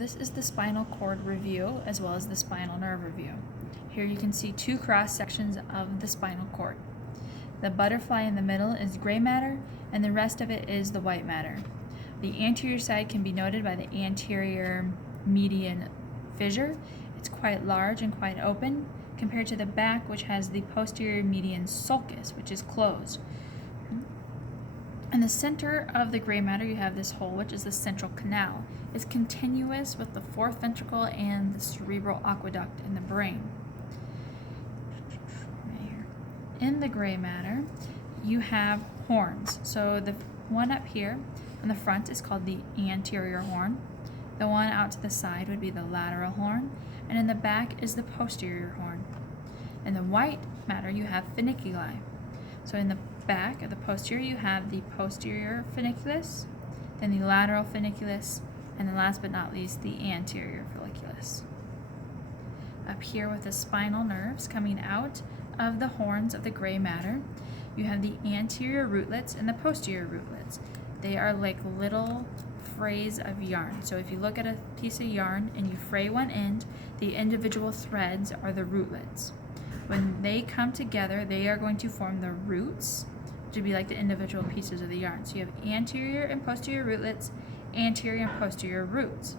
this is the spinal cord review as well as the spinal nerve review. Here you can see two cross sections of the spinal cord. The butterfly in the middle is gray matter and the rest of it is the white matter. The anterior side can be noted by the anterior median fissure. It's quite large and quite open compared to the back, which has the posterior median sulcus, which is closed. In the center of the gray matter, you have this hole, which is the central canal. It's continuous with the fourth ventricle and the cerebral aqueduct in the brain. Right here. In the gray matter, you have horns. So the one up here in the front is called the anterior horn. The one out to the side would be the lateral horn, and in the back is the posterior horn. In the white matter, you have funiculi. So in the back of the posterior, you have the posterior funiculus, then the lateral funiculus, and then last but not least, the anterior funiculus. Up here with the spinal nerves coming out of the horns of the gray matter, you have the anterior rootlets and the posterior rootlets. They are like little frays of yarn. So if you look at a piece of yarn and you fray one end, the individual threads are the rootlets. When they come together, they are going to form the roots, which would be like the individual pieces of the yarn. So you have anterior and posterior rootlets, anterior and posterior roots.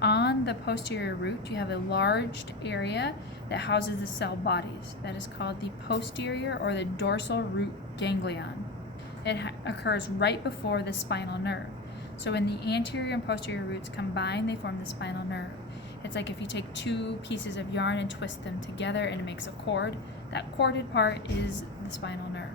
On the posterior root, you have a enlarged area that houses the cell bodies. That is called the posterior or the dorsal root ganglion. It occurs right before the spinal nerve. So when the anterior and posterior roots combine, they form the spinal nerve. It's like if you take two pieces of yarn and twist them together and it makes a cord. That corded part is the spinal nerve.